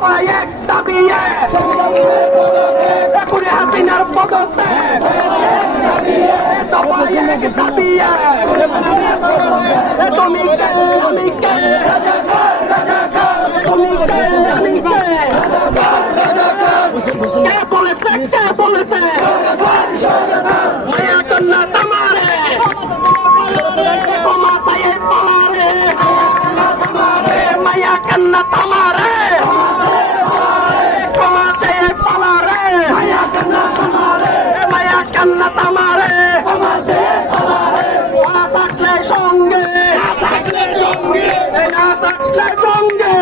দফায় এক দাবি খুনি হাসিনার পদত্যাগ দফায় এক দাবি তুমি কে আমি কে তুমি কে আমি কে বলেছে মায়া কন্যা তোমারে ক্ষমতায় পালারে মায়া কন্যা তোমারে ক্ষমতায় পালারে মায়া কন্যা তোমারে না থাকলে সঙ্গে না থাকলে সঙ্গে